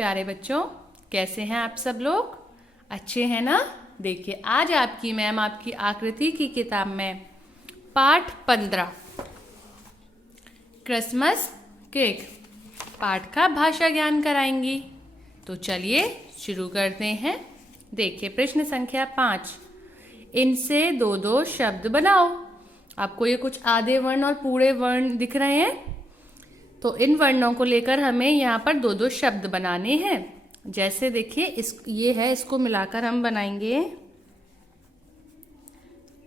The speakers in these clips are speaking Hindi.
प्यारे बच्चों, कैसे हैं आप सब लोग? अच्छे हैं ना? देखिए, आज आपकी मैम आपकी आकृति की किताब में पाठ 15 क्रिसमस केक पाठ का भाषा ज्ञान कराएंगी। तो चलिए शुरू करते हैं। देखिए, प्रश्न संख्या 5, इनसे दो दो शब्द बनाओ। आपको ये कुछ आधे वर्ण और पूरे वर्ण दिख रहे हैं, तो इन वर्णों को लेकर हमें यहाँ पर दो दो शब्द बनाने हैं। जैसे देखिए, ये है, इसको मिलाकर हम बनाएंगे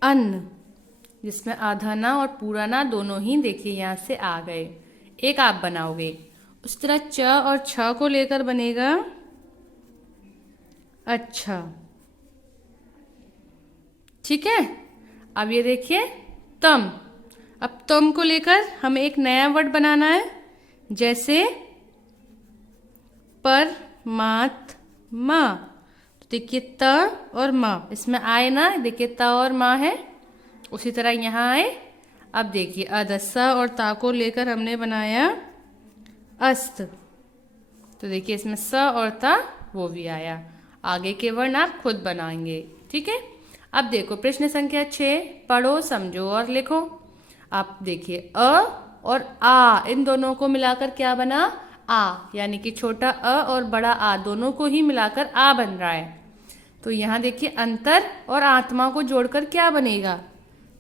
अन्न, जिसमें आधा ना और पूरा ना दोनों ही देखिए यहाँ से आ गए। एक आप बनाओगे। उस तरह च और छ को लेकर बनेगा अच्छा। ठीक है। अब ये देखिए तम। अब तम को लेकर हमें एक नया वर्ड बनाना है, जैसे परमात्मा। तो देखिए त और म, इसमें आए ना, देखिए त और म है, उसी तरह यहाँ आए। अब देखिए अदस्सा और ता को लेकर हमने बनाया अस्त। तो देखिए इसमें स और ता वो भी आया। आगे के वर्ण आप खुद बनाएंगे। ठीक है। अब देखो प्रश्न संख्या 6, पढ़ो, समझो और लिखो। आप देखिए अ और आ, इन दोनों को मिलाकर क्या बना? आ, यानी कि छोटा अ और बड़ा आ दोनों को ही मिलाकर आ बन रहा है। तो यहाँ देखिए अंतर और आत्मा को जोड़कर क्या बनेगा?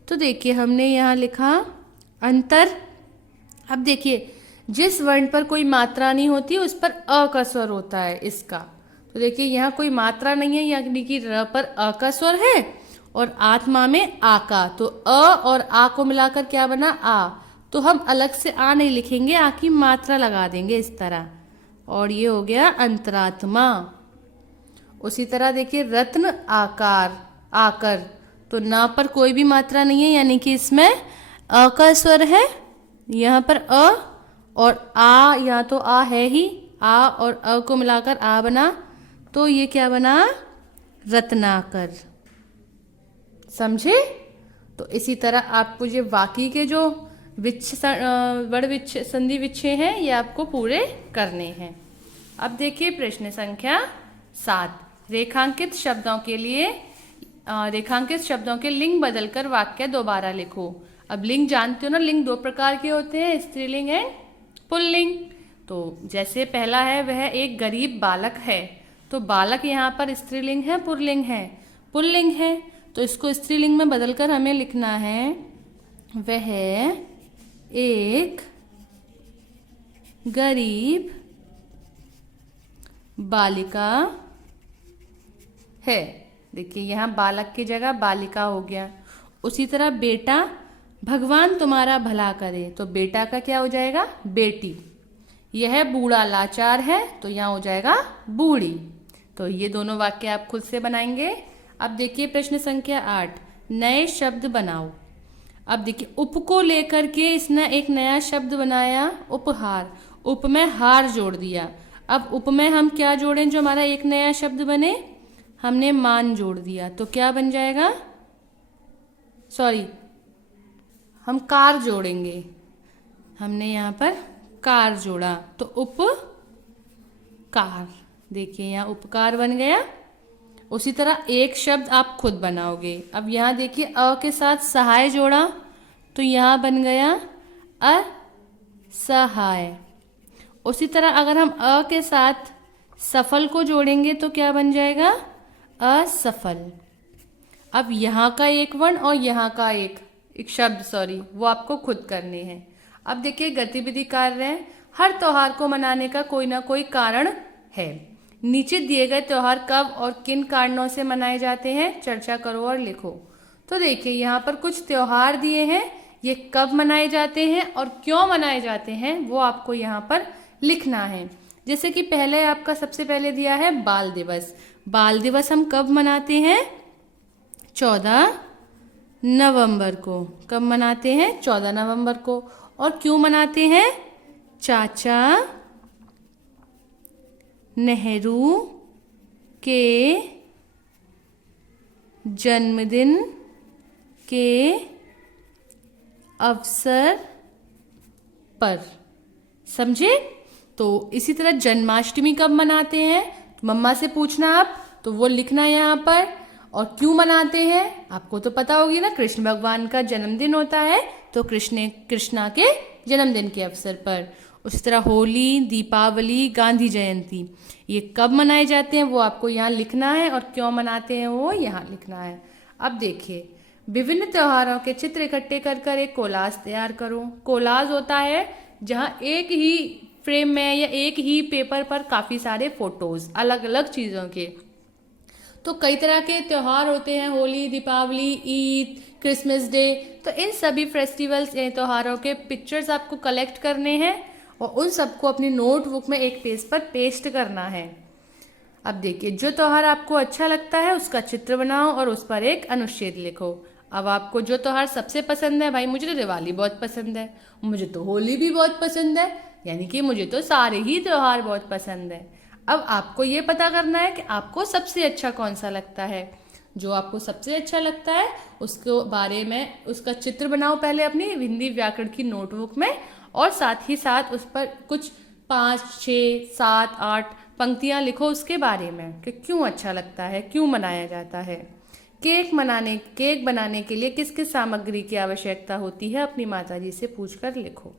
तो देखिए हमने यहाँ लिखा अंतर। अब देखिए जिस वर्ण पर कोई मात्रा नहीं होती उस पर अ का स्वर होता है इसका। तो देखिए यहाँ कोई मात्रा नहीं है, यानी कि र पर अ का स्वर है और आत्मा में आ का। तो अ और आ को मिलाकर क्या बना? आ। तो हम अलग से आ नहीं लिखेंगे, आ की मात्रा लगा देंगे इस तरह, और ये हो गया अंतरात्मा। उसी तरह देखिए रत्न आकार, आकर। तो ना पर कोई भी मात्रा नहीं है, यानी कि इसमें अ का स्वर है, यहाँ पर अ और आ, यहाँ तो आ है ही, आ और अ को मिलाकर आ बना। तो ये क्या बना? रत्नाकर। समझे? तो इसी तरह आपको ये बाकी के जो वर्ण संधि विच्छेद हैं ये आपको पूरे करने हैं। अब देखिए प्रश्न संख्या 7, रेखांकित शब्दों के लिए रेखांकित शब्दों के लिंग बदलकर वाक्य दोबारा लिखो। अब लिंग जानते हो ना, लिंग दो प्रकार के होते हैं, स्त्रीलिंग एंड पुल्लिंग। तो जैसे पहला है वह एक गरीब बालक है, तो बालक यहाँ पर स्त्रीलिंग है पुल्लिंग है? पुल्लिंग है। तो इसको स्त्रीलिंग में बदलकर हमें लिखना है वह एक गरीब बालिका है। देखिए यहाँ बालक की जगह बालिका हो गया। उसी तरह बेटा, भगवान तुम्हारा भला करे, तो बेटा का क्या हो जाएगा? बेटी। यह बूढ़ा लाचार है, तो यहाँ हो जाएगा बूढ़ी। तो ये दोनों वाक्य आप खुद से बनाएंगे। अब देखिए प्रश्न संख्या 8, नए शब्द बनाओ। अब देखिए उप को लेकर के इसने एक नया शब्द बनाया, उपहार। उप में हार जोड़ दिया। अब उप में हम क्या जोड़ें जो हमारा एक नया शब्द बने? हमने मान जोड़ दिया, तो क्या बन जाएगा? सॉरी, हम कार जोड़ेंगे। हमने यहाँ पर कार जोड़ा, तो उपकार। देखिए यहाँ उपकार बन गया। उसी तरह एक शब्द आप खुद बनाओगे। अब यहाँ देखिए अ के साथ सहाय जोड़ा, तो यहाँ बन गया असहाय। उसी तरह अगर हम अ के साथ सफल को जोड़ेंगे तो क्या बन जाएगा? असफल। अब यहाँ का एक वर्ण और यहाँ का एक शब्द, सॉरी, वो आपको खुद करने हैं। अब देखिए गतिविधि कार्य है। हर त्योहार को मनाने का कोई ना कोई कारण है। नीचे दिए गए त्योहार कब और किन कारणों से मनाए जाते हैं, चर्चा करो और लिखो। तो देखिए यहाँ पर कुछ त्योहार दिए हैं, ये कब मनाए जाते हैं और क्यों मनाए जाते हैं वो आपको यहाँ पर लिखना है। जैसे कि पहले आपका सबसे पहले दिया है बाल दिवस। बाल दिवस हम कब मनाते हैं? 14 नवंबर को। कब मनाते हैं? 14 नवंबर को। और क्यों मनाते हैं? चाचा नेहरू के जन्मदिन के अवसर पर। समझे? तो इसी तरह जन्माष्टमी कब मनाते हैं, मम्मा से पूछना आप, तो वो लिखना यहाँ पर। और क्यों मनाते हैं आपको तो पता होगी ना, कृष्ण भगवान का जन्मदिन होता है, तो कृष्णा के जन्मदिन के अवसर पर। उसी तरह होली, दीपावली, गांधी जयंती, ये कब मनाए जाते हैं वो आपको यहाँ लिखना है, और क्यों मनाते हैं वो यहाँ लिखना है। अब देखिए, विभिन्न त्योहारों के चित्र इकट्ठे कर कर एक कोलाज तैयार करो। कोलाज होता है जहाँ एक ही फ्रेम में या एक ही पेपर पर काफ़ी सारे फोटोज अलग अलग चीज़ों के। तो कई तरह के त्यौहार होते हैं, होली, दीपावली, ईद, क्रिसमस डे। तो इन सभी फेस्टिवल्स या त्योहारों के पिक्चर्स आपको कलेक्ट करने हैं और उन सबको अपनी नोटबुक में एक पेज पर पेस्ट करना है। अब देखिए, जो त्यौहार आपको अच्छा लगता है उसका चित्र बनाओ और उस पर एक अनुच्छेद लिखो। अब आपको जो त्यौहार सबसे पसंद है, भाई मुझे तो दिवाली बहुत पसंद है, मुझे तो होली भी बहुत पसंद है, यानी कि मुझे तो सारे ही त्यौहार बहुत पसंद है। अब आपको ये पता करना है कि आपको सबसे अच्छा कौन सा लगता है। जो आपको सबसे अच्छा लगता है उसको बारे में उसका चित्र बनाओ पहले अपनी हिंदी व्याकरण की नोटबुक में, और साथ ही साथ उस पर कुछ 5, 6, 7, 8 पंक्तियाँ लिखो उसके बारे में कि क्यों अच्छा लगता है, क्यों मनाया जाता है। केक बनाने के लिए किस किस सामग्री की आवश्यकता होती है, अपनी माताजी से पूछकर लिखो।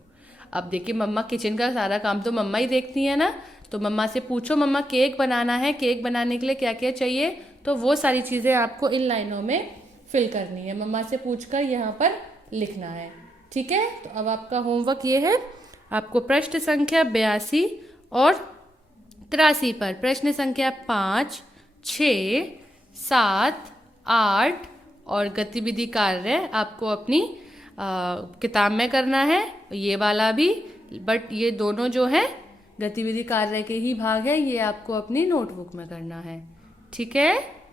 अब देखिए, मम्मा किचन का सारा काम तो मम्मा ही देखती है ना, तो मम्मा से पूछो, मम्मा केक बनाना है, केक बनाने के लिए क्या क्या चाहिए, तो वो सारी चीज़ें आपको इन लाइनों में फिल करनी है, मम्मा से पूछकर यहाँ पर लिखना है। ठीक है, तो अब आपका होमवर्क ये है, आपको प्रश्न संख्या 82 और 83 पर प्रश्न संख्या 5, 6, 7, 8 और गतिविधि कार्य आपको अपनी किताब में करना है, ये वाला भी, बट ये दोनों जो है गतिविधि कार्य के ही भाग है, ये आपको अपनी नोटबुक में करना है। ठीक है।